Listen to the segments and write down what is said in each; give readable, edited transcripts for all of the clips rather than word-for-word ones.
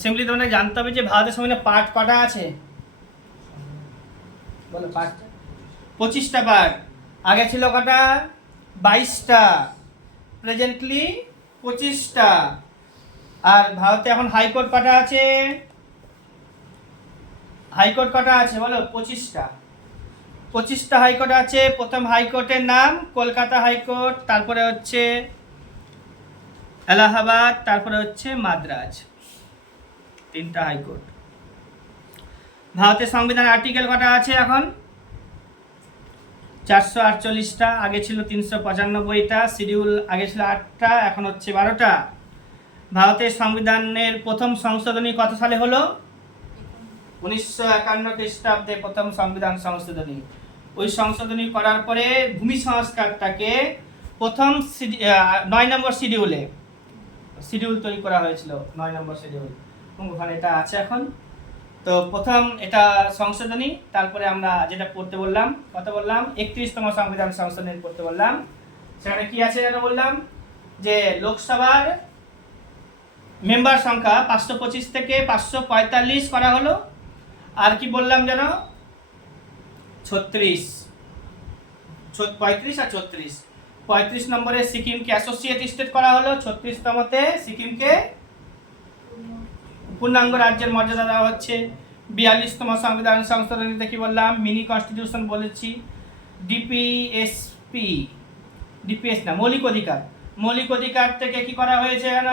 Simply তোমাদের জানতে হবে যে ভারতের সংবিধানে পার্ট কটা আছে, বলো পার্ট। 25টা পার্ট। আগে ছিল কটা? 22টা। প্রেজেন্টলি 25টা। আর ভারতে এখন হাইকোর্ট কটা আছে? হাইকোর্ট কটা আছে বলো? 25টা। 25টা হাইকোর্ট আছে। প্রথম হাইকোর্টের নাম কলকাতা হাইকোর্ট, তারপরে হচ্ছে এলাহাবাদ, তারপরে হচ্ছে মাদ্রাজ। 3টা হাইকোর্ট। ভারতের সংবিধান আর্টিকেল কটা আছে এখন? 448টা। আগে ছিল 395টা। শিডিউল আগে ছিল 8টা, এখন হচ্ছে 12টা। ভারতের সংবিধানের প্রথম সংশোধনী কত সালে হলো? 1951 খ্রিস্টাব্দে প্রথম সংবিধান সংশোধনী। ওই সংশোধনী করার পরে ভূমি সংস্কারটাকে প্রথম 9 নম্বর শিডিউল তৈরি করা হয়েছিল। 9 নম্বর শিডিউল ওখানে এটা আছে এখন। তো প্রথম এটা সংশোধনী। তারপরে আমরা যেটা পড়তে বললাম, কত বললাম? 31তম সংবিধান সংশোধনী পড়তে বললাম। সেখানে কি আছে যেন বললাম যে লোকসভার মেম্বার সংখ্যা 525 থেকে 545 করা হলো। আর কি বললাম যেন? 35 আর 36। 35 নম্বরে সিকিমকে অ্যাসোসিয়েট স্টেট করা হলো। 36তমতে সিকিমকে পূর্ণাঙ্গ রাজ্যের মর্যাদা দেওয়া হচ্ছে। 42তম সংবিধান সংশোধনীতে কি বললাম? মিনি কনস্টিটিউশন বলেছি। ডিপিএস না, মৌলিক অধিকার থেকে কি করা হয়েছে যেন?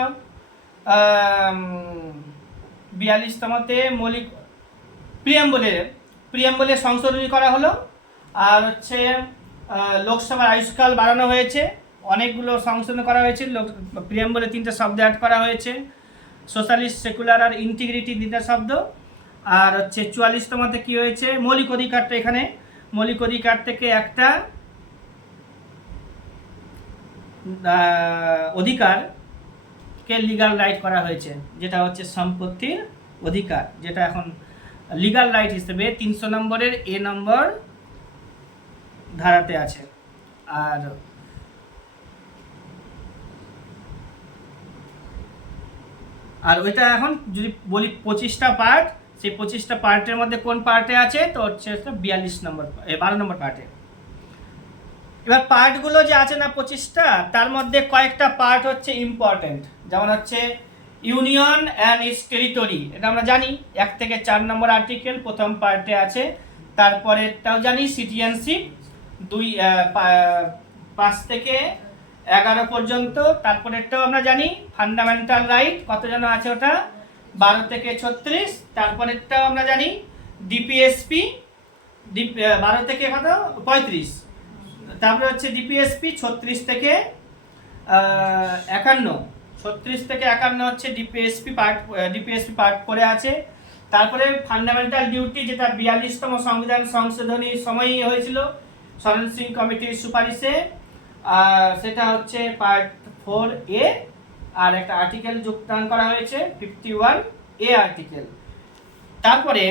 42তমতে মৌলিক প্রিয়াম্বলের সংশোধনী করা হলো। আর হচ্ছে লোকসভার আয়ুষ্কাল বাড়ানো হয়েছে। অনেকগুলো সংশোধন করা হয়েছে। প্রিয়াম্বলে 3টা শব্দ অ্যাড করা হয়েছে, সোশ্যালিস্ট, সেকুলার আর ইন্টিগ্রিটি 3টা শব্দ। আর হচ্ছে 44তমতে কি হয়েছে? মৌলিক অধিকারটা, এখানে মৌলিক অধিকার থেকে একটা অধিকারকে লিগাল রাইট করা হয়েছে, যেটা হচ্ছে সম্পত্তির অধিকার, যেটা এখন লিগাল রাইট হিসেবে 300 নম্বরের এ নম্বর ধারাতে আছে। আর ওইটা এখন যদি বলি 25টা পার্ট, সেই 25টা পার্টের মধ্যে কোন পার্টে আছে? তো হচ্ছে 12 নম্বর পার্টে। এবার পার্টগুলো যে আছে না 25টা, তার মধ্যে কয়েকটা পার্ট হচ্ছে ইম্পর্টেন্ট। যেমন হচ্ছে ইউনিয়ন অ্যান্ড ইটস টেরিটরি, এটা আমরা জানি। 1 থেকে 4 নম্বর আর্টিকেল প্রথম পার্টে আছে। তারপরেরটাও জানি সিটিজেনশিপ, 5 থেকে 11 পর্যন্ত। তারপরেরটাও আমরা জানি ফান্ডামেন্টাল রাইট, কত যেন আছে ওটা? 12 থেকে 36। তারপরেরটাও আমরা জানি ডিপিএসপি, 12 থেকে কত? 35। তারপরে হচ্ছে ডিপিএসপি 36 থেকে 51। 36 থেকে 51 হচ্ছে ডিপিএসপি পার্ট করে আছে। তারপরে ফান্ডামেন্টাল ডিউটি, যেটা 42তম সংবিধান সংশোধনীর সময়ই হয়েছিল সরেন সিং কমিটির সুপারিশে, সেটা হচ্ছে পার্ট 4A। আর একটা আর্টিকেল যোগদান করা হয়েছে 51A আর্টিকেল। তারপরে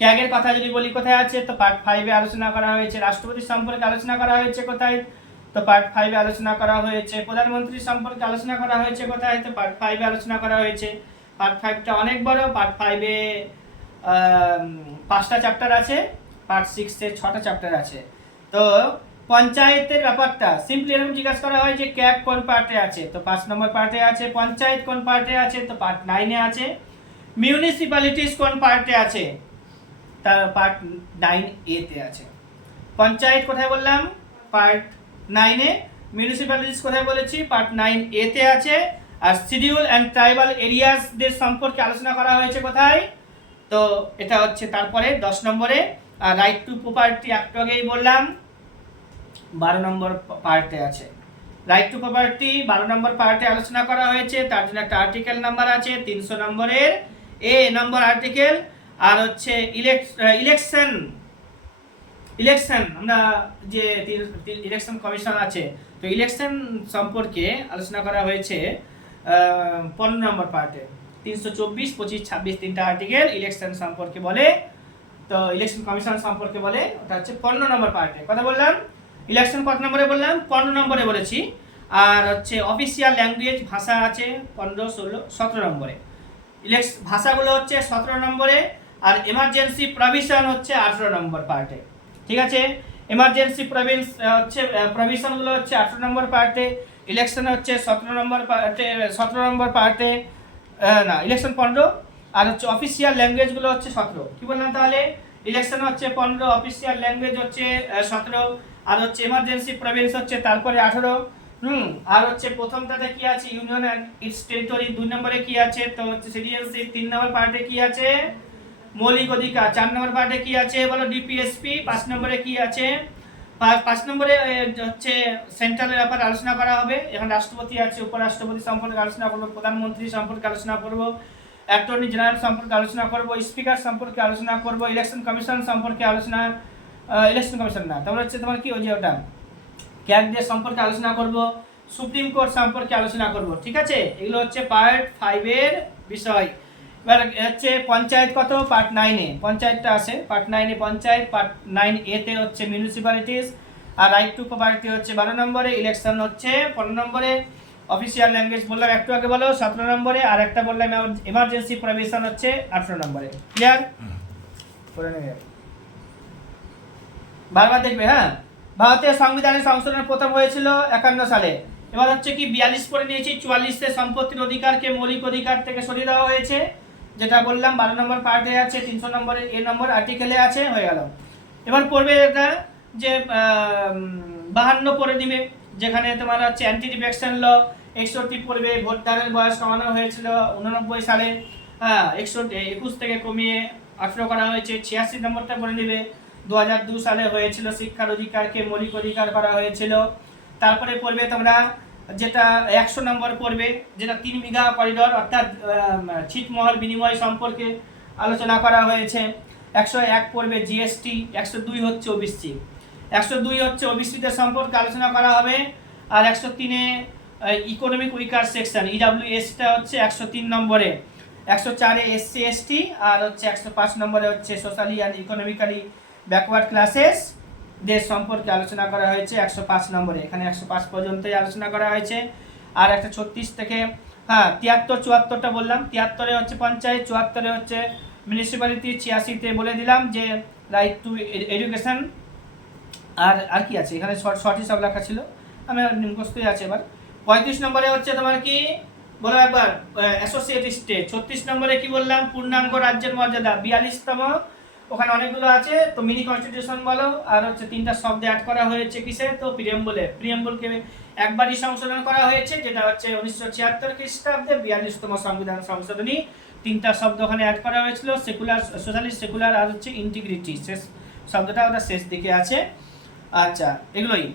ক্যাগের কথা যদি বলি, কোথায় আছে? তো পার্ট 5-এ আলোচনা করা হয়েছে। রাষ্ট্রপতির সম্পর্কে আলোচনা করা হয়েছে কোথায়? তো পার্ট 5-এ আলোচনা করা হয়েছে। প্রধানমন্ত্রীর সম্পর্কে আলোচনা করা হয়েছে কোথায়? তো পার্ট 5-এ আলোচনা করা হয়েছে। পার্ট 5টা অনেক বড়। পার্ট 5-এ 5টা চ্যাপ্টার আছে। পার্ট 6-এ 6টা চ্যাপ্টার আছে। তো পঞ্চায়েতের ব্যাপারটা সিম্পলি এরকম জিজ্ঞাসা করা হয় যে ক্যাগ কোন পার্টে আছে? তো 5 নম্বর পার্টে আছে। পঞ্চায়েত কোন পার্টে আছে? তো পার্ট 9-এ আছে। মিউনিসিপ্যালিটিস কোন পার্টে আছে? তার পার্ট 9A তে আছে। পঞ্চায়েত কোথায় বললাম? পার্ট 9-এ। মিউনিসিপ্যালিটিস কোথায় বলেছি? পার্ট 9A তে আছে। আর শিডিউল অ্যান্ড ট্রাইবাল এরিয়াসদের সম্পর্কে আলোচনা করা হয়েছে কোথায়? তো এটা হচ্ছে তারপরে 10 নম্বরে। আর রাইট টু প্রপার্টি একটু আগেই বললাম 12 নম্বর পার্টে আছে। রাইট টু প্রপার্টি 12 নম্বর পার্টে আলোচনা করা হয়েছে। তার জন্য একটা আর্টিকেল নাম্বার আছে 300 নম্বরের A নম্বর আর্টিকেল। আর হচ্ছে ইলেকশন আমরা যে ইলেকশন কমিশন আছে, তো ইলেকশন সম্পর্কে আলোচনা করা হয়েছে 15 নম্বর পার্টে। 324, 25, 26 3টা আর্টিকেল ইলেকশন সম্পর্কে বলে। তো ইলেকশন কমিশন সম্পর্কে বলে, ওটা হচ্ছে 15 নম্বর পার্টে। কথা বললাম ইলেকশন কত নম্বরে বললাম? 15 নম্বরে বলেছি। আর হচ্ছে অফিসিয়াল ল্যাঙ্গুয়েজ ভাষা আছে 15, 16, 17 নম্বরে। ভাষাগুলো হচ্ছে 17 নম্বরে, আর এমার্জেন্সি প্রভিশন হচ্ছে 18 নম্বর পার্টে। ঠিক আছে, এমার্জেন্সি প্রভিশনগুলো হচ্ছে 18 নম্বর পার্টে, ইলেকশন হচ্ছে 17 নম্বর পার্টে, 17 নম্বর পার্টে, না ইলেকশন 15, আর হচ্ছে অফিসিয়াল ল্যাঙ্গুয়েজগুলো হচ্ছে 17। কি বললাম তাহলে? ইলেকশন হচ্ছে 15, অফিসিয়াল ল্যাঙ্গুয়েজ হচ্ছে 17, আর হচ্ছে এমার্জেন্সি প্রভিন্স হচ্ছে তারপরে 18। আর হচ্ছে প্রথমটাতে কি আছে? Union and it's territory. 2 নম্বরে কি আছে? তো হচ্ছে সিটিজেনশিপ। 3 নম্বর পার্টে কি আছে? মৌলিক অধিকার। 4 নম্বর পার্টে কি আছে বলো? ডিপিএসপি। 5 নম্বরে কি আছে? 5 নম্বরে হচ্ছে সেন্ট্রালের ব্যাপারে আলোচনা করা হবে। এখন রাষ্ট্রপতি আছে, উপরাষ্ট্রপতি সম্পর্কে আলোচনা করবো, প্রধানমন্ত্রী সম্পর্কে আলোচনা করবো, অ্যাটর্নি জেনারেল সম্পর্কে আলোচনা করবো, স্পিকার সম্পর্কে আলোচনা করবো, ইলেকশন কমিশন সম্পর্কে আলোচনা, ইলেকশন কমিশন না, তারপরে হচ্ছে তোমার কি ওই যে ওটা ক্যান্ডিডেট সম্পর্কে আলোচনা করব, সুপ্রিম কোর্ট সম্পর্কে আলোচনা করব। ঠিক আছে, এগুলো হচ্ছে পার্ট 5 এর বিষয়। এবার হচ্ছে পঞ্চায়েত কত? পার্ট 9 এ পঞ্চায়েতটা আছে, পার্ট 9 এ পঞ্চায়েত, পার্ট 9 এ তে হচ্ছে মিউনিসিপ্যালিটিস, আর রাইট টু প্রপার্টি হচ্ছে 12 নম্বরে, ইলেকশন হচ্ছে 15 নম্বরে, অফিসিয়াল ল্যাঙ্গুয়েজ বললাম একটু আগে বলো 17 নম্বরে, আর একটা বললাম এমার্জেন্সি প্রভিশন হচ্ছে 18 নম্বরে। ক্লিয়ার করে নেবে, বারবার দেখবে। হ্যাঁ, ভারতীয় সংবিধানের সংশোধন প্রথম হয়েছিল 51 সালে। এবার হচ্ছে কি 42 করে নিয়েছি। 44 সম্পত্তির অধিকারকে মৌলিক অধিকার থেকে সরিয়ে দেওয়া হয়েছে, যেটা বললাম 12 নম্বর পার্টে আছে, 300 নম্বরের এ নম্বর আর্টিকেলে আছে, হয়ে গেল। এবার পড়বে এটা যে 52 পড়ে দিবে, যেখানে তোমার হচ্ছে অ্যান্টি ডিফেকশন ল। 61 পড়বে, ভোটদানের বয়স কমানো হয়েছিল 89 সালে, হ্যাঁ 21 থেকে কমিয়ে 18 করা হয়েছে। 86 নম্বরটা পড়ে দিবে, 2002 সালে হয়েছিল, শিক্ষার অধিকারকে মৌলিক অধিকার করা হয়েছিল। তারপরে পড়বে তোমরা যেটা 100 নম্বর পড়বে, যেটা 3 বিঘা করিডর অর্থাৎ ছিটমহল বিনিময় সম্পর্কে আলোচনা করা হয়েছে। 101 পড়বে জিএসটি। 102 হচ্ছে ওবিসি, 102 হচ্ছে ওবিসিদের সম্পর্কে আলোচনা করা হবে। আর 103-এ ইকোনমিক উইকার সেকশন ইডাব্লিউএসটা হচ্ছে 103 নম্বরে। 104-এ এসসি এসটি, আর হচ্ছে 105 নম্বরে হচ্ছে socially and economically backward classes দের সম্পর্কে আলোচনা করা হয়েছে 105 নম্বরে। এখানে 105 পর্যন্তই আলোচনা করা হয়েছে। আর একটা 36 থেকে 73, 74টা বললাম। 73-এ হচ্ছে পঞ্চায়েত, 74-এ হচ্ছে মিউনিসিপ্যালিটি, 86-তে বলে দিলাম যে রাইট টু এডুকেশন। আর কি আছে এখানে? শর্টই সব লেখা ছিল, আমি মুখস্থই আছে। এবার 35 নম্বরে হচ্ছে তোমার কি বলো একবার? Associate state. 36 নম্বরে কি বললাম? পূর্ণাঙ্গ রাজ্যের মর্যাদা। 42তম, ওখানে অনেকগুলো আছে, তো মিনি কনস্টিটিউশন বলো। আর হচ্ছে 3টা শব্দ অ্যাড করা হয়েছে কিসে? তো প্রিয়াম্বলে। প্রিয়াম্বলকে একবারই সংশোধন করা হয়েছে, যেটা হচ্ছে 1976 খ্রিস্টাব্দে 42তম সংবিধান সংশোধনী। 3টা শব্দ ওখানে অ্যাড করা হয়েছিল, সেকুলার, সোশ্যালিস্ট, সেকুলার, আর হচ্ছে ইন্টিগ্রিটি। শেষ শব্দটা ওটা শেষ দিকে আছে। আচ্ছা, এগুলোই।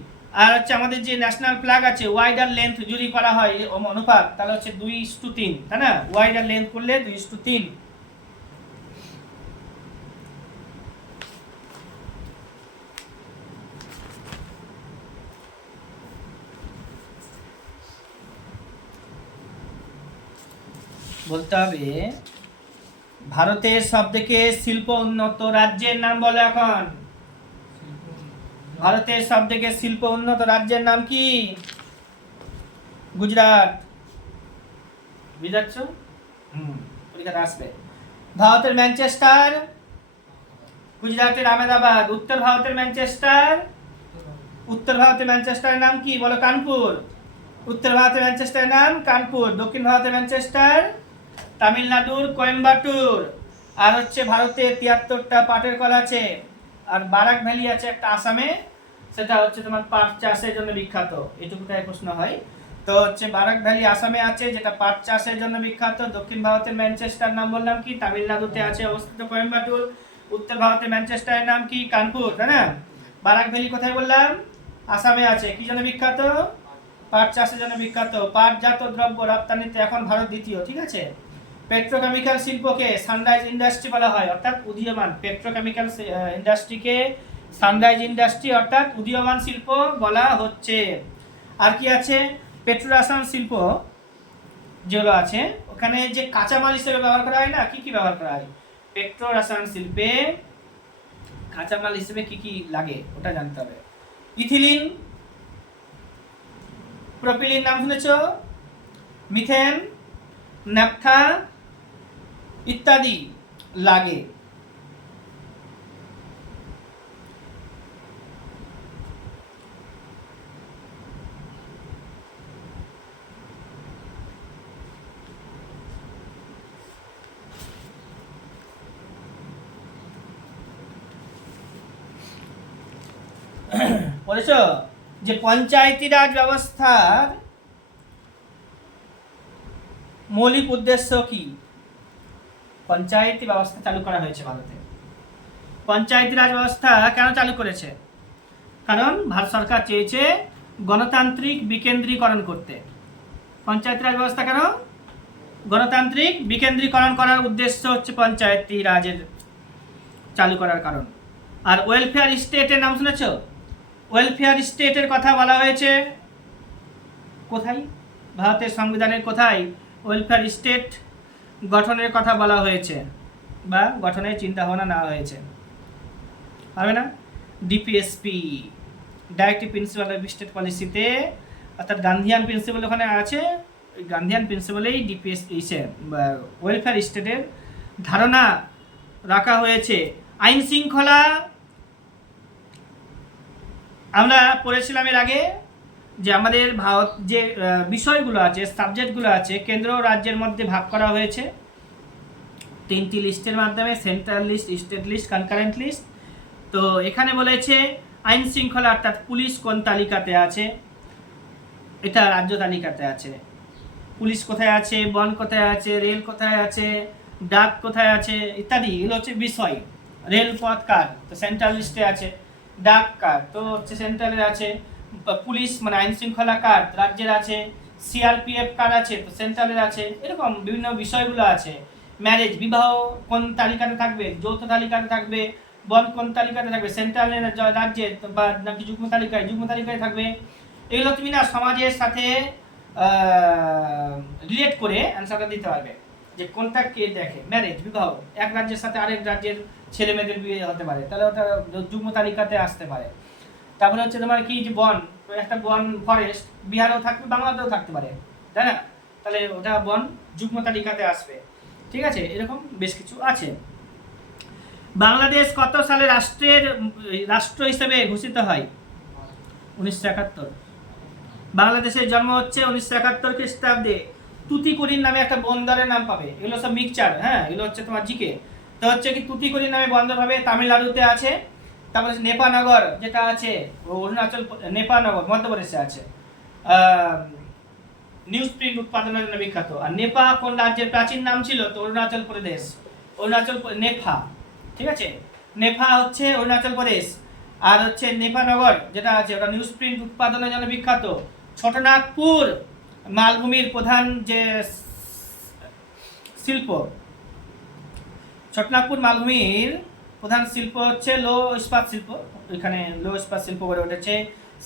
আর হচ্ছে আমাদের যে ন্যাশনাল ফ্ল্যাগ আছে, ওয়াইড আর লেন্থ যদি করা হয় অনুপাত, তাহলে হচ্ছে 2:3, তাই না? ওয়াইড আর লেন্থ করলে 2:3। বলতে হবে ভারতের সবথেকে শিল্প উন্নত রাজ্যের নাম বলো এখন। ভারতের সবথেকে শিল্প উন্নত রাজ্যের নাম কি? গুজরাট। বুঝাচ্ছ? পরীক্ষাতে আসবে। ভারতের ম্যানচেস্টার, গুজরাটের আহমেদাবাদ। উত্তর ভারতের ম্যানচেস্টার, উত্তর ভারতের ম্যানচেস্টারের নাম কি বলো? কানপুর। উত্তর ভারতের ম্যানচেস্টারের নাম কানপুর। দক্ষিণ ভারতের ম্যানচেস্টার তামিলনাড়ুর কোয়েম্বাটুর। আর হচ্ছে ভারতে 73টা পাটের কল আছে। আর বারাক ভ্যালি আছে একটা আসামে, সেটা হচ্ছে তোমার পাট চাষের জন্য বিখ্যাত। এটুকুটাই প্রশ্ন হয়। তো হচ্ছে বারাক ভ্যালি আসামে আছে, যেটা পাট চাষের জন্য বিখ্যাত। দক্ষিণ ভারতের ম্যানচেস্টার নাম বললাম কি? তামিলনাড়ুতে আছে অবস্থিত কোয়েম্বাটুর। উত্তর ভারতের ম্যানচেস্টারের নাম কি? কানপুর, তাই না? বারাক ভ্যালি কোথায় বললাম? আসামে আছে। কি জন্য বিখ্যাত? পাট চাষের জন্য বিখ্যাত। পাটজাত দ্রব্য রপ্তানিতে এখন ভারত দ্বিতীয়। ঠিক আছে। পেট্রোকেমিক্যাল শিল্পকে সানরাইজ ইন্ডাস্ট্রি বলা হয়, অর্থাৎ উদীয়মান। পেট্রোকেমিক্যাল ইন্ডাস্ট্রিকে সানরাইজ ইন্ডাস্ট্রি অর্থাৎ উদীয়মান শিল্প বলা হচ্ছে। আর কি আছে? পেট্রোরাসায়ন শিল্প যেগুলো আছে, ওখানে যে কাঁচামাল হিসেবে ব্যবহার করা হয় না, কি কি ব্যবহার করা হয়? পেট্রোরাসায়ন শিল্পে কাঁচামাল হিসেবে কি কি লাগে ওটা জানতে হবে। ইথিলিন, প্রোপিলিন নাম শুনেছ, মিথেন, ন্যাপথা ইত্যাদি লাগে। বলেছ যে পঞ্চায়েতি রাজ ব্যবস্থার মৌলিক উদ্দেশ্য কি? পঞ্চায়েতি ব্যবস্থা চালু করা হয়েছে ভারতে। পঞ্চায়েতি রাজ ব্যবস্থা কেন চালু করেছে? কারণ ভারত সরকার চেয়েছে গণতান্ত্রিক বিকেন্দ্রীকরণ করতে। পঞ্চায়েতি রাজ ব্যবস্থা কেন? গণতান্ত্রিক বিকেন্দ্রীকরণ করার উদ্দেশ্য হচ্ছে পঞ্চায়েতি রাজের চালু করার কারণ। আর ওয়েলফেয়ার স্টেটের নাম শুনেছ? ওয়েলফেয়ার স্টেটের কথা বলা হয়েছে কোথায়? ভারতের সংবিধানের কোথায় ওয়েলফেয়ার স্টেট গঠনের কথা বলা হয়েছে বা গঠনের চিন্তা ভাবনা নেওয়া হয়েছে? পারবে না? DPSP, directive principle of state পলিসিতে, অর্থাৎ গান্ধীয়ান প্রিন্সিপাল ওখানে আছে। ওই গান্ধীয়ান প্রিন্সিপালেই ওয়েলফেয়ার স্টেটের ধারণা রাখা হয়েছে। আইন শৃঙ্খলা আমরা পড়েছিলাম এর আগে যে আমাদের ভারত যে বিষয়গুলো আছে, সাবজেক্টগুলো আছে, কেন্দ্র ও রাজ্যের মধ্যে ভাগ করা হয়েছে 3টি লিস্টের মাধ্যমে, central list, state list, concurrent list. তো এখানে বলেছে আইন শৃঙ্খলা অর্থাৎ পুলিশ কোন তালিকাতে আছে, এটা রাজ্য তালিকাতে আছে। পুলিশ কোথায় আছে, বন কোথায় আছে, রেল কোথায় আছে, ডাক কোথায় আছে ইত্যাদি, এগুলো হচ্ছে বিষয়। রেলপথ কার, তো সেন্ট্রাল লিস্টে আছে। ডাক কার, তো হচ্ছে সেন্ট্রালের আছে। পুলিশ মানে আইন শৃঙ্খলা কার, রাজ্যের আছে। সিআরপিএফ কার আছে, তো সেন্ট্রালের আছে। এরকম বিভিন্ন বিষয়গুলো আছে। ম্যারেজ, বিবাহ কোন তালিকাতে থাকবে, যৌথ তালিকাতে থাকবে। বন কোন তালিকাতে থাকবে, সেন্ট্রালের, রাজ্যে বা নাকি যুগ্ম তালিকায় থাকবে। এগুলো তুমি না সমাজের সাথে রিলেট করে অ্যান্সারটা দিতে পারবে যে কোনটা কে দেখে। ম্যারেজ, বিবাহ, এক রাজ্যের সাথে আরেক রাজ্যের ছেলে মেয়েদের বিয়ে হতে পারে, তাহলে ওটা যুগ্ম তালিকাতে আসতে পারে। তারপরে হচ্ছে তোমার কি যে বন, একটা বন ফরেস্ট বিহারেও থাকবে, বাংলাতেও থাকতে পারে, তাই না? তাহলে ওটা বন যুগ্ম তালিকাতে আসবে। ঠিক আছে, এরকম বেশ কিছু আছে। বাংলাদেশ কত সালে রাষ্ট্র হিসেবে ঘোষিত হয়? 1971। বাংলাদেশের জন্ম হচ্ছে 1971 খ্রিস্টাব্দে। তুতিকোরিন নামে একটা বন্দরের নাম পাবে। এগুলো সব মিক্সচার, হ্যাঁ, এগুলো হচ্ছে তোমার জিকে। তো হচ্ছে কি তুতিকোরিন নামে বন্দর পাবে, তামিলনাড়ুতে আছে। তারপরে নেপানগর যেটা আছে অরুণাচল, নেপানগর মধ্যপ্রদেশে আছে, নিউজ প্রিন্ট উৎপাদনের জন্য বিখ্যাত। আর নেপা কোন রাজ্যের প্রাচীন নাম ছিল? তো অরুণাচল প্রদেশ, নেফা। ঠিক আছে, নেফা হচ্ছে অরুণাচল প্রদেশ। আর হচ্ছে নেপানগর যেটা আছে ওটা নিউজ প্রিন্ট উৎপাদনের জন্য বিখ্যাত। ছোটনাগপুর মালভূমির প্রধান যে শিল্প, ছোটনাগপুর মালভূমির প্রধান শিল্প হচ্ছে লো ইস্পাত শিল্প। এখানে লো ইস্পাত শিল্প গড়ে উঠেছে।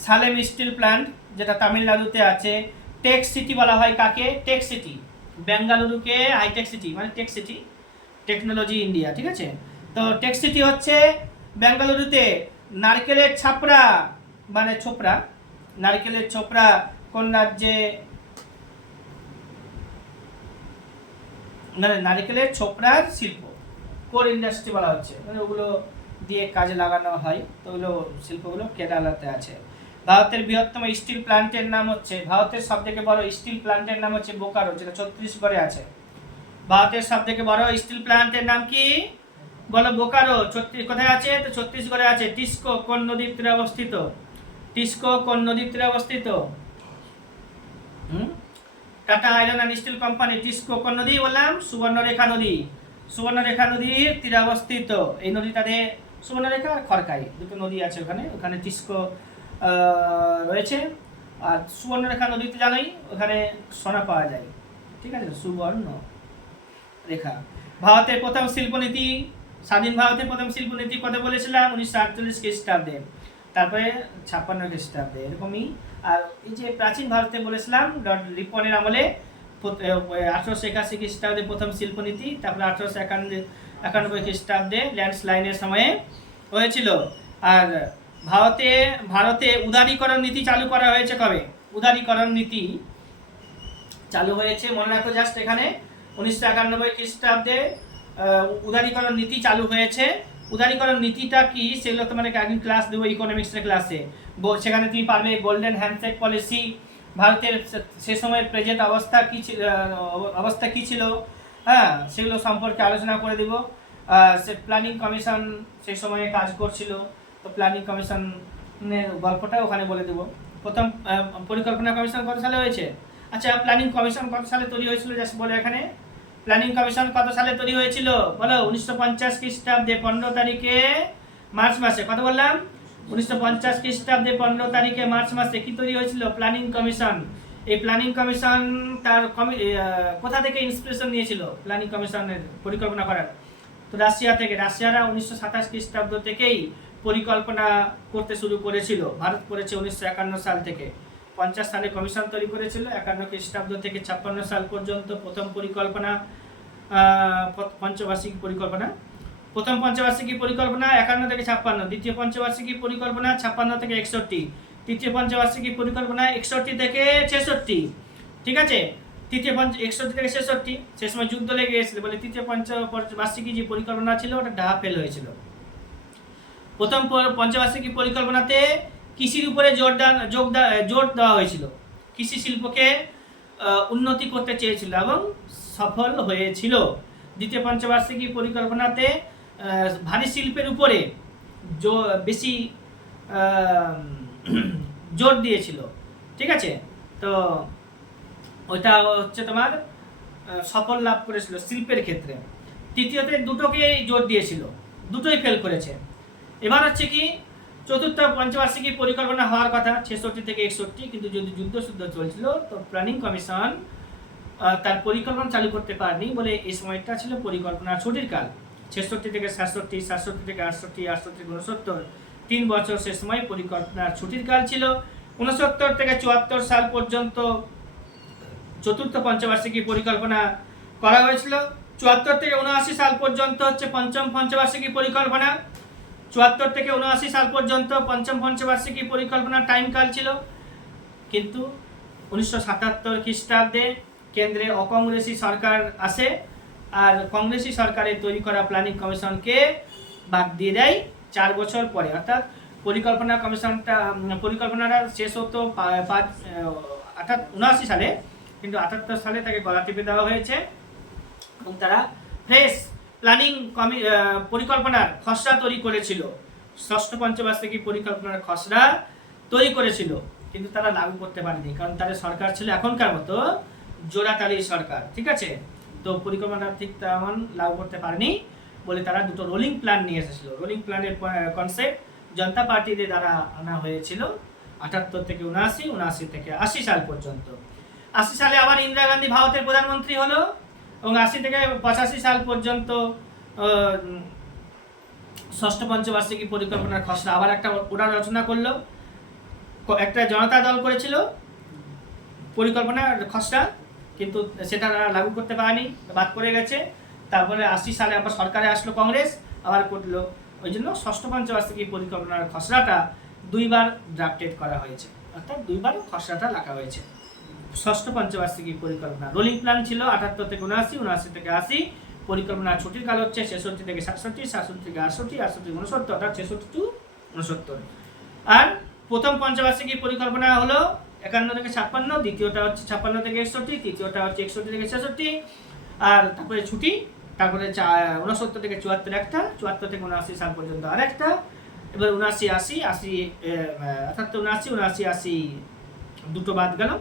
সালেম স্টিল প্ল্যান্ট যেটা তামিলনাড়ুতে আছে। টেক সিটি বলা হয় কাকে? Tech city. বেঙ্গালুরুকে হাইটেক সিটি, মানে টেক সিটি, টেকনোলজি ইন্ডিয়া। ঠিক আছে, তো টেক সিটি হচ্ছে বেঙ্গালুরুতে। নারকেলের ছাপড়া মানে ছোপড়া, নারকেলের ছোপড়া কোন রাজ্যে? মানে নারকেলের ছোপড়ার শিল্প, কোর ইন্ডাস্ট্রি বলা হচ্ছে, মানে ওগুলো দিয়ে কাজে লাগানো হয়। তো ওগুলো শিল্পগুলো কেরালাতে আছে। ভারতের বৃহত্তম স্টিল প্ল্যান্টের নাম হচ্ছে, ভারতের সবথেকে বড় স্টিল প্ল্যান্টের নাম হচ্ছে বোকারো, যেটা ছত্তিশগড়ে আছে। ভারতের সবথেকে বড় স্টিল প্ল্যান্টের নাম কি? বলো বোকারো। কোথায় আছে? তো ছত্তিশগড়ে আছে। টিস্কো কোন নদীর তীরে অবস্থিত? টিস্কো কোন নদীর তীরে অবস্থিত? Tata iron and steel company. TISCO কোন নদী বললাম? সুবর্ণরেখা নদী। সুবর্ণরেখা নদীর তীরে অবস্থিত। এই নদীটাতে সুবর্ণরেখা আর খড়কাই দুটো নদী আছে ওখানে, ওখানে টিস্কো রয়েছে। আর সুবর্ণরেখা নদীতে জানোই ওখানে সোনা পাওয়া যায়। ঠিক আছে, সুবর্ণ রেখা। ভারতের প্রথম শিল্পনীতি, স্বাধীন ভারতের প্রথম শিল্পনীতি কত বলেছিলাম? 1948 খ্রিস্টাব্দে, তারপরে 56 খ্রিস্টাব্দে, এরকমই। আর এই যে প্রাচীন ভারতে বলেছিলাম লর্ড রিপনের আমলে 1881 খ্রিস্টাব্দে প্রথম শিল্পনীতি, তারপরে 1891 খ্রিস্টাব্দে ল্যান্ডস্লাইনের সময়ে হয়েছিল। আর ভারতে উদারীকরণ নীতি চালু করা হয়েছে কবে? উদারীকরণ নীতি চালু হয়েছে। মনে রাখো জাস্ট এখানে 1991 খ্রিস্টাব্দে উদারীকরণ নীতি চালু হয়েছে। উদারীকরণ নীতিটা কি সেগুলো তোমাদেরকে একদিন ক্লাস দেবো ইকোনমিক্সের ক্লাসে, সেখানে তুমি পারবে গোল্ডেন হ্যান্ডশেক পলিসি, ভারতের সে সময়ের প্রেজেন্ট অবস্থা কি ছিল, হ্যাঁ সেগুলো সম্পর্কে আলোচনা করে দেব। সে প্ল্যানিং কমিশন সেই সময়ে কাজ করছিল, তো প্ল্যানিং কমিশনের গল্পটা ওখানে বলে দেবো। প্রথম পরিকল্পনা কমিশন কত সালে হয়েছে? আচ্ছা, প্ল্যানিং কমিশন কত সালে তৈরি হয়েছিল জাস্ট বলে এখানে, প্ল্যানিং কমিশন কত সালে তৈরি হয়েছিল বলো? 1950 খ্রিস্টাব্দে 15 তারিখে মার্চ মাসে। কত বললাম? 1950 খ্রিস্টাব্দে 15 তারিখে মার্চ মাসে কি তৈরি হয়েছিল? Planning commission. এই প্ল্যানিং কমিশন তার কোথা থেকে ইন্সপিরেশন নিয়েছিল প্ল্যানিং কমিশনের পরিকল্পনা করার? তো রাশিয়া থেকে। রাশিয়ারা 1927 খ্রিস্টাব্দ থেকেই পরিকল্পনা করতে শুরু করেছিল। ভারত করেছে 1951 সাল থেকে। 50 সালে কমিশন তৈরি করেছিল। 51 খ্রিস্টাব্দ থেকে 56 সাল পর্যন্ত প্রথম পরিকল্পনা, পঞ্চবার্ষিকী পরিকল্পনা। প্রথম পঞ্চবার্ষিকী পরিকল্পনা 51 থেকে 56, দ্বিতীয় পঞ্চবার্ষিকী পরিকল্পনা 56 থেকে 61, তৃতীয় পঞ্চবার্ষিকী পরিকল্পনা 61 থেকে 66। ঠিক আছে, তৃতীয় 61 থেকে 66। সে সময় যুদ্ধ লেগে গেছিল বলে তৃতীয় পঞ্চবার্ষিকী যে পরিকল্পনা ছিল ওটা ডাহা ফেল হয়েছিল। প্রথম পঞ্চবার্ষিকী পরিকল্পনাতে কৃষির উপরে জোর দেওয়া হয়েছিল। কৃষি শিল্পকে উন্নতি করতে চেয়েছিল এবং সফল হয়েছিল। দ্বিতীয় পঞ্চবার্ষিকী পরিকল্পনাতে ভারী শিল্পের উপরে বেশি জোর দিয়েছিল। ঠিক আছে, তো ওইটা হচ্ছে তোমার সফল লাভ করেছিল শিল্পের ক্ষেত্রে। তৃতীয়তে দুটোকেই জোর দিয়েছিল, দুটোই ফেল করেছে। এবার হচ্ছে কি, চতুর্থ পঞ্চবার্ষিকী পরিকল্পনা হওয়ার কথা 66 থেকে 61, কিন্তু যদি যুদ্ধ চলছিল তো প্ল্যানিং কমিশন তার পরিকল্পনা চালু করতে পারেনি বলে এই সময়টা ছিল পরিকল্পনার ছুটির কাল। 66 থেকে 67, 67 থেকে 68, 68 থেকে 69, 3 বছর সে সময় পরিকল্পনার ছুটির কাল ছিল। 69 থেকে 74 সাল পর্যন্ত চতুর্থ পঞ্চবার্ষিকী পরিকল্পনা করা হয়েছিল। 74 থেকে 79 সাল পর্যন্ত হচ্ছে পঞ্চম পঞ্চবার্ষিকী পরিকল্পনা। 74 থেকে 79 সাল পর্যন্ত পঞ্চম পঞ্চবার্ষিকী পরিকল্পনার টাইম কাল ছিল। কিন্তু 1977 খ্রিস্টাব্দে কেন্দ্রে অকংগ্রেসি সরকার আসে, আর কংগ্রেসি সরকারের তৈরি করা প্ল্যানিং কমিশনকে বাদ দিয়ে দেয় 4 বছর পরে। অর্থাৎ পরিকল্পনাটা শেষ হতো 79 সালে, কিন্তু 78 সালে তাকে গলা টিপে দেওয়া হয়েছে এবং তারা ফ্রেশ প্ল্যানিং পরিকল্পনার খসড়া তৈরি করেছিল। ষষ্ঠ পঞ্চবার্ষিকী পরিকল্পনার খসড়া তৈরি করেছিল, কিন্তু তারা লাগু করতে পারেনি, কারণ তাদের সরকার ছিল এখনকার মতো জোড়াতালি সরকার। ঠিক আছে, তো পরিকল্পনা ঠিক তেমন লাগু করতে পারেনি বলে তারা দুটো রোলিং প্ল্যান নিয়ে এসেছিল। রোলিং প্ল্যানের কনসেপ্ট জনতা পার্টিদের দ্বারা আনা হয়েছিল 78 থেকে 79, 79 থেকে 80 সাল পর্যন্ত। 80 সালে আবার ইন্দিরা গান্ধী ভারতের প্রধানমন্ত্রী হলো এবং 80 থেকে 85 সাল পর্যন্ত ষষ্ঠ পঞ্চবার্ষিকী পরিকল্পনার খসড়া আবার একটা ওরা রচনা করলো। একটা জনতা দল করেছিল পরিকল্পনার খসড়া, কিন্তু সেটা লাগু করতে পারেনি, বাদ পড়ে গেছে। তারপরে 80 সালে আবার সরকারে আসলো কংগ্রেস, আবার করলো। ওই জন্য ষষ্ঠ পঞ্চবার্ষিকী পরিকল্পনার খসড়াটা 2 বার ড্রাফটেড করা হয়েছে, অর্থাৎ 2 বার খসড়াটা লেখা হয়েছে। ষষ্ঠ পঞ্চবার্ষিকী পরিকল্পনা রোলিং প্ল্যান ছিল 78 থেকে 79, 79 থেকে 80। পরিকল্পনার ছুটির কাল হচ্ছে 66 থেকে 67, 67 থেকে 68, 68 থেকে 69, অর্থাৎ 66 টু 69। আর প্রথম পঞ্চবার্ষিকী পরিকল্পনা হলো 51 থেকে 56, দ্বিতীয়টা হচ্ছে 56 থেকে 61, তৃতীয়টা হচ্ছে 61 থেকে 66, আর তারপরে ছুটি, তারপরে 69 থেকে 74 একটা, 74 থেকে 79 সাল পর্যন্ত আর একটা, এবার 79, 80, 80 অর্থাৎ 79, 79, 80 দুটো বাদ গেল,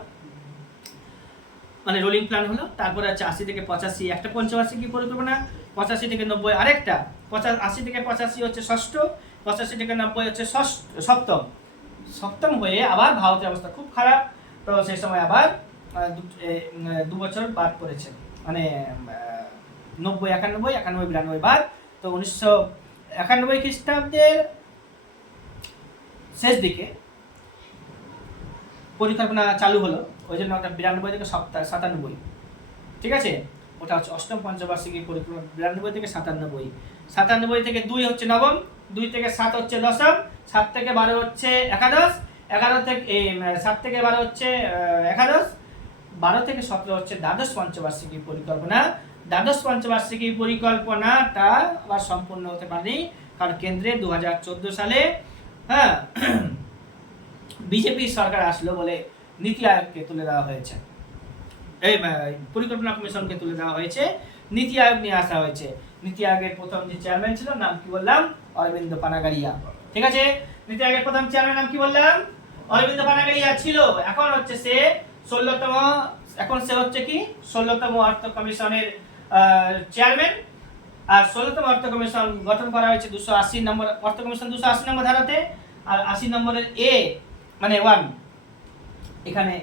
মানে রোলিং প্ল্যান হলো। তারপরে আছে 80 থেকে 85 একটা পঞ্চবার্ষিকী পরিকল্পনা, 85 থেকে 90 আরেকটা, 80 থেকে 85 হচ্ছে ষষ্ঠ, 85 থেকে 90 হচ্ছে সপ্তম হয়ে আবার ভারতের অবস্থা খুব খারাপ। তো সেই সময় আবার 2 বছর বাদ পড়েছে, মানে 90, 91, 91, 92 বাদ। তো 1991 খ্রিস্টাব্দের শেষ দিকে পরিকল্পনা চালু হলো, ওই জন্য ওটা 92 থেকে 97। ঠিক আছে, ওটা হচ্ছে অষ্টম পঞ্চবার্ষিকী পরিকল্পনা। 92 থেকে 97, 97 থেকে 2 হচ্ছে নবম, 2 থেকে 7 হচ্ছে দশম, 7 থেকে 12 হচ্ছে একাদশ, 7 থেকে 12 হচ্ছে একাদশ, 12 থেকে 17 হচ্ছে দ্বাদশ পঞ্চবার্ষিকী পরিকল্পনা। দ্বাদশ পঞ্চবার্ষিকী পরিকল্পনাটা আবার সম্পূর্ণ হতে পারেনি, কারণ কেন্দ্রে 2014 সালে হ্যাঁ বিজেপি সরকার আসলো বলে নীতি আয়োগকে তুলে দেওয়া হয়েছে, এই পরিকল্পনা কমিশনকে তুলে দেওয়া হয়েছে, নীতি আয়োগ নিয়ে আসা হয়েছে। নীতি আয়োগের প্রথম যে চেয়ারম্যান ছিল নাম কি বললাম, অরবিন্দ পানাগারিয়া। ঠিক আছে, নীতি আয়োগের প্রথম চেয়ারম্যান নাম কি বললাম, অরবিন্দ পানাগারিয়া ছিল। এখন হচ্ছে সে 16তম, এখন সে হচ্ছে কি 16তম অর্থ কমিশনের চেয়ারম্যান। আর 16তম অর্থ কমিশন গঠন করা হয়েছে 280 নম্বর অর্থ কমিশন 280 নম্বর ধারাতে। আর 80 নম্বরের এ মানে 1 এখানে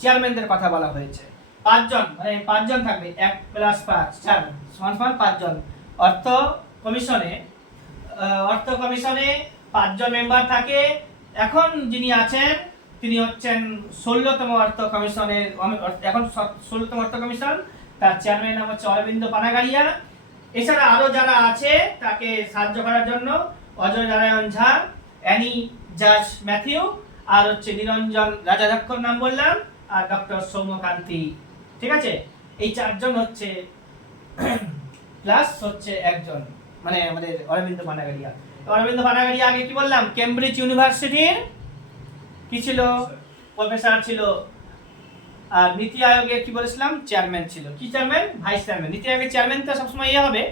চেয়ারম্যানদের কথা বলা হয়েছে। 5 জন, মানে 5 জন থাকবে, 1 + 5 4 সমান 5 জন। অর্থ কমিশনে 5 জন মেম্বার থাকে। এখন যিনি আছেন তিনি হচ্ছেন 16তম অর্থ কমিশনের, এখন 16তম অর্থ কমিশন, তার চেয়ারম্যান নাম হচ্ছে অরবিন্দ পানাগারিয়া। এছাড়া আরো যারা আছে তাকে সাহায্য করার জন্য অজয় নারায়ণ ঝা, অ্যানি জাজ ম্যাথিউ, আর হচ্ছে নিরঞ্জন রাজাধ্যক্ষর নাম বললাম, আর ডক্টর সৌম্যকান্তি। ঠিক আছে, এই 4 জন হচ্ছে প্লাস হচ্ছে একজন, মানে আমাদের অরবিন্দ পানাগারিয়া। অরবিন্দ পানাগারিয়া আগে কি বললাম, কেমব্রিজ ইউনিভার্সিটির কি ছিল, প্রফেসর ছিল। আর নীতি আয়োগের কি বলেছিলাম, চেয়ারম্যান ছিল। কি চেয়ারম্যান, ভাইস চেয়ারম্যান। নীতি আয়োগের চেয়ারম্যান তো সবসময় ইয়ে হবে,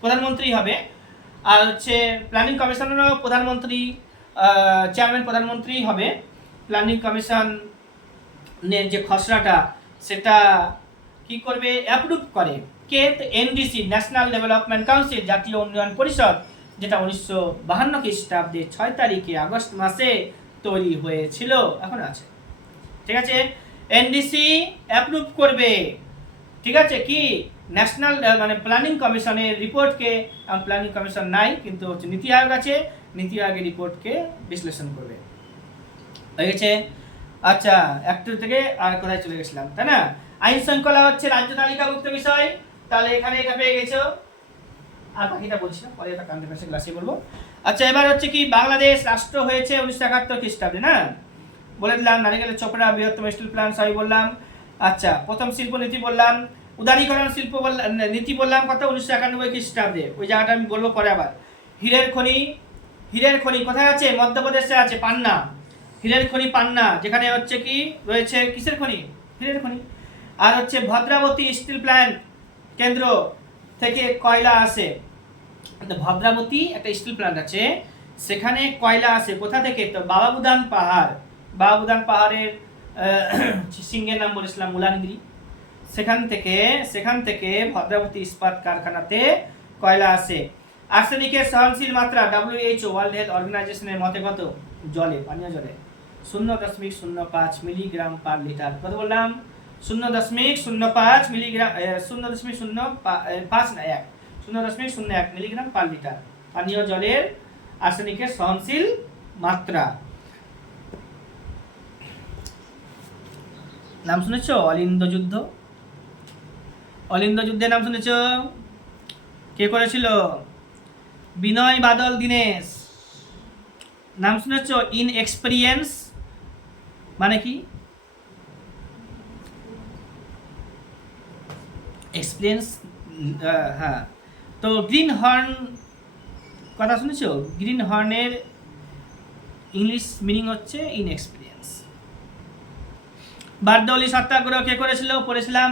প্রধানমন্ত্রী হবে। আর হচ্ছে প্ল্যানিং কমিশনেরও প্রধানমন্ত্রী, চেয়ারম্যান প্রধানমন্ত্রী হবে। প্ল্যানিং কমিশনের যে খসড়াটা সেটা কি করবে, অ্যাপ্রুভ করে কে, এনডিসি, ন্যাশনাল ডেভেলপমেন্ট কাউন্সিল, জাতীয় উন্নয়ন পরিষদ, যেটা 1952 খ্রিস্টাব্দে 6 তারিখে আগস্ট মাসে তৈরি হয়েছিল, এখন আছে। ঠিক আছে, এনডিসি অ্যাপ্রুভ করবে। ঠিক আছে, কি ন্যাশনাল মানে প্ল্যানিং কমিশনের রিপোর্টকে, প্ল্যানিং কমিশন নাই কিন্তু হচ্ছে নীতি আয়োগ আছে, নীতি আয়োগের রিপোর্টকে বিশ্লেষণ করবে। হয়ে গেছে। আচ্ছা, একটু থেকে আর কোথায় চলে গেছিলাম, তাই না? আইন শৃঙ্খলা হচ্ছে রাজ্য তালিকাভুক্ত বিষয়, তাহলে এখানে এটা পেয়ে গেছো। আর বাকিটা বলছি না, পরে এটা কান্ট্রিবিউশন ক্লাসে বলবো। আচ্ছা, এবার হচ্ছে কি বাংলাদেশ রাষ্ট্র হয়েছে 1971 খ্রিস্টাব্দে, না বলে দিলাম। নারিকেলের চোপড়া, বৃহত্তম স্টিল প্ল্যান্ট, সবই বললাম। আচ্ছা, প্রথম শিল্পনীতি বললাম, উদারীকরণ শিল্প বললাম, নীতি বললাম কত, 1991 খ্রিস্টাব্দে। ওই জায়গাটা আমি বলবো পরে আবার। হীরের খনি কোথায় আছে, মধ্যপ্রদেশে আছে, পান্না। হীরের খনি পান্না, যেখানে হচ্ছে কি রয়েছে কিসের খনি, হীরের খনি। আর হচ্ছে ভদ্রাবতী স্টিল প্ল্যান্ট কেন্দ্র থেকে কয়লা আসে। ভদ্রাবতী একটা স্টিল প্ল্যান্ট আছে, সেখানে কয়লা আসে কোথা থেকে, তো বাবাবুদান পাহাড়, বাবাবুদান পাহাড়ের সিংহের নাম বলেছিলাম মুলানগিরি, সেখান থেকে ভদ্রাবতী ইস্পাত কারখানাতে কয়লা আসে। আর্সেনিকের সহনশীল মাত্রা WHO ওয়ার্ল্ড হেলথ অর্গানাইজেশনের মতে কত, জলে, পানীয় জলে 0.05 মিলিগ্রাম পার লিটার। কত বললাম, 0.05 মিলিগ্রাম, 0.05 না 1, 0.01 মিলিগ্রাম পার লিটার পানীয় জলের আর্সেনিকের সহনশীল মাত্রা। নাম শুনেছ, অলিন্দ যুদ্ধ, অলিন্দ যুদ্ধের নাম শুনেছ, কে করেছিল, বিনয় বাদল দীনেশ। নাম শুনেছ, ইনএক্সপিরিয়েন্স মানে কি, এক্সপিরিয়েন্স, হ্যাঁ। তো গ্রিন হর্ন কথা শুনেছ, গ্রিন হর্নের ইংলিশ মিনিং হচ্ছে ইনএক্সপিরিয়েন্স। বারদৌলি সত্যাগ্রহ কে করেছিল, পড়েছিলাম,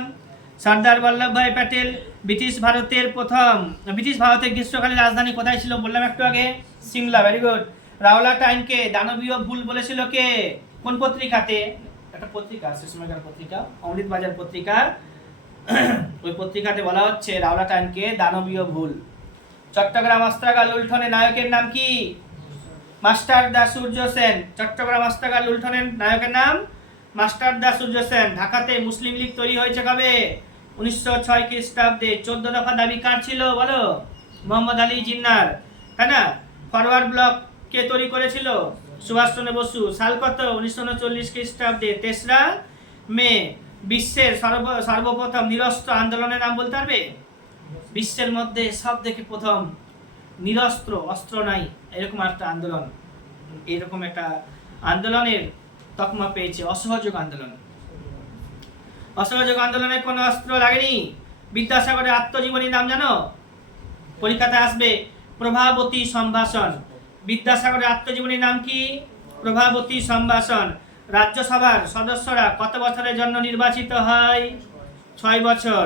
সর্দার বল্লভভাই প্যাটেল। ব্রিটিশ ভারতের গ্রীষ্মকালীন রাজধানী কোথায় ছিল, বললাম একটু আগে, সিমলা। Very good. রাওলাট আইনকে দানবীয় ভুল বলেছিল কে, কোন পত্রিকাতে, একটা পত্রিকা, সে সময়কার পত্রিকা, অমৃত বাজার পত্রিকা, ওই পত্রিকাতে বলা হচ্ছে রাওলাট আইনকে দানবীয় ভুল। চট্টগ্রাম অস্ত্রাগার লুণ্ঠনের নায়কের নাম কি, মাস্টার দা সূর্য সেন। চট্টগ্রাম অস্ত্রাগার লুণ্ঠনের নায়কের নাম মাস্টার দা সূর্য সেন। ঢাকাতে মুসলিম লীগ তৈরি হয়েছে কবে, 1906 খ্রিস্টাব্দে। 14 দফা দাবি কার ছিল বলো, মোহাম্মদ আলী জিন্নার, তাই না? ফরওয়ার্ড ব্লক কে তৈরি করেছিল, সুভাষচন্দ্র বসু। সাল কত, 1939 খ্রিস্টাব্দে 3রা মে। বিশ্বের সর্বপ্রথম নিরস্ত্র আন্দোলনের নাম বলতে পারবে, বিশ্বের মধ্যে সব থেকে প্রথম নিরস্ত্র, অস্ত্র নাই এরকম একটা আন্দোলন, এরকম একটা আন্দোলনের তকমা পেয়েছে অসহযোগ আন্দোলন। অসহযোগ আন্দোলনে কোনো অস্ত্র লাগেনি। বিদ্যাসাগরের আত্মজীবনীর নাম জানো? পরীক্ষাতে আসবে প্রভাবতী সম্ভাষণ। বিদ্যাসাগরের আত্মজীবনীর নাম কি? প্রভাবতী সম্ভাষণ। রাজ্যসভার সদস্যরা কত বছরের জন্য নির্বাচিত হয়? 6 বছর।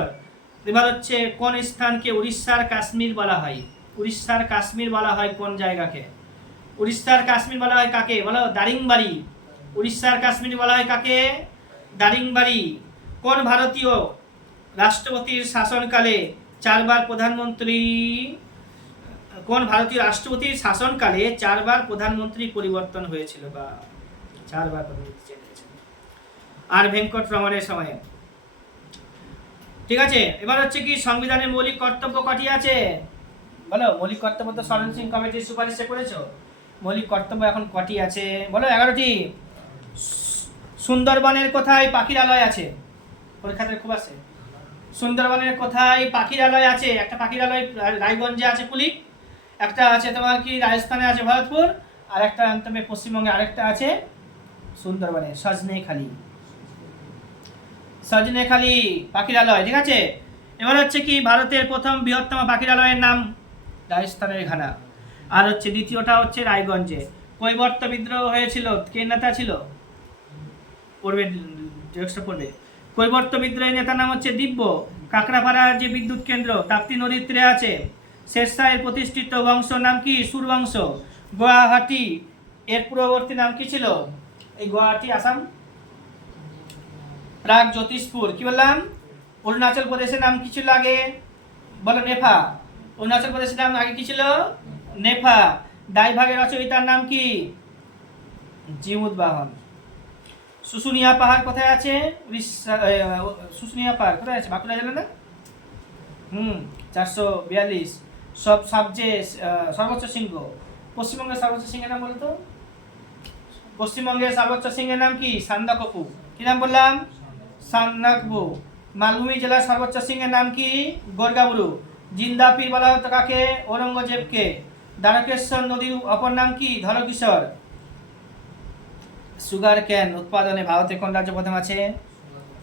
এবার হচ্ছে কোন স্থানকে উড়িষ্যার কাশ্মীর বলা হয়? উড়িষ্যার কাশ্মীর বলা হয় কোন জায়গাকে? উড়িষ্যার কাশ্মীর বলা হয় কাকে? বলো। দারিংবাড়ি। উড়িষ্যার কাশ্মীর বলা হয় কাকে? দারিংবাড়ি। কোন ভারতীয় রাষ্ট্রপতির শাসনকালে 4 বার প্রধানমন্ত্রী পরিবর্তন হয়েছিল বা 4 বার প্রধানমন্ত্রী চেঞ্জ হয়েছিল? আর ভেঙ্কটরমণের সময়ে। ঠিক আছে, এবার হচ্ছে কি সংবিধানের মৌলিক কর্তব্য কটি আছে? বলো। মৌলিক কর্তব্য তো সরণ সিং কমিটির সুপারিশে করেছো। মৌলিক কর্তব্য এখন কটি আছে? বলো। 11টি। সুন্দরবনের কোথায় পাখিরালয় আছে? পরীক্ষাতে খুব আসে। সুন্দরবনের কোথায় পাখিরালয় আছে? একটা পাখিরালয় রায়গঞ্জে আছে কুলিক, একটা আছে তোমার কি রাজস্থানে আছে ভরতপুর, আর একটা তুমি পশ্চিমবঙ্গে আরেকটা আছে সুন্দরবনে সজনেখালি। সজনেখালি পাখিরালয়। ঠিক আছে, এবার হচ্ছে কি ভারতের প্রথম বৃহত্তম পাখিরালয়ের নাম? রাজস্থানের ঘানা। আর হচ্ছে দ্বিতীয়টা হচ্ছে রায়গঞ্জে। কৈবর্ত বিদ্রোহ হয়েছিল, কে নেতা ছিল? পড়বে, পড়বে। কৈবর্ত বিদ্রোহের নেতার নাম হচ্ছে দিব্য। কাকড়াপাড়ার যে বিদ্যুৎ কেন্দ্র তাপ্তি নদীর তীরে আছে, শেরশাহের প্রতিষ্ঠিত বংশ নাম কি? সুরবংশ। গুয়াহাটি এর পূর্ববর্তী নাম কি ছিল? এই গুয়াহাটি আসাম। প্রাগ জ্যোতিষপুর। কি বললাম? অরুণাচল প্রদেশের নাম কি ছিল আগে? বলো। নেফা। অরুণাচল প্রদেশের নাম আগে কি ছিল? নেফা। ডাইভাগের রচয়িতার নাম কি? জিমুদ্বাহন। শুশুনিয়া পাহাড় কোথায় আছে? শুশুনিয়া পাহাড় কোথায় আছে? বাঁকুড়া জেলা না? 442। সবচেয়ে সর্বোচ্চ শৃঙ্গ। পশ্চিমবঙ্গের সর্বোচ্চ সিংহের নাম বলতো? পশ্চিমবঙ্গের সর্বোচ্চ সিংহের নাম কি? সান্দাকফু। কি নাম বললাম? সান্দাকফু। মালভূমি জেলার সর্বোচ্চ সিংহের নাম কি? গোরগাবুরু। জিন্দা পীর বলা হতো কাকে? ঔরঙ্গজেবকে। দ্বারকেশ্বর নদীর অপর নাম কি? ধলকিশোর। সুগার ক্যান উৎপাদনে ভারতে কোন রাজ্য প্রথম আছে?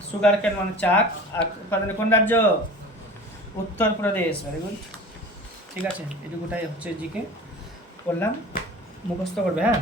সুগার ক্যান মানে চাক, আর উৎপাদনে কোন রাজ্য? উত্তরপ্রদেশ। Very good. ঠিক আছে, এটুকুটাই হচ্ছে জিকে করলাম, মুখস্থ করবে। হ্যাঁ।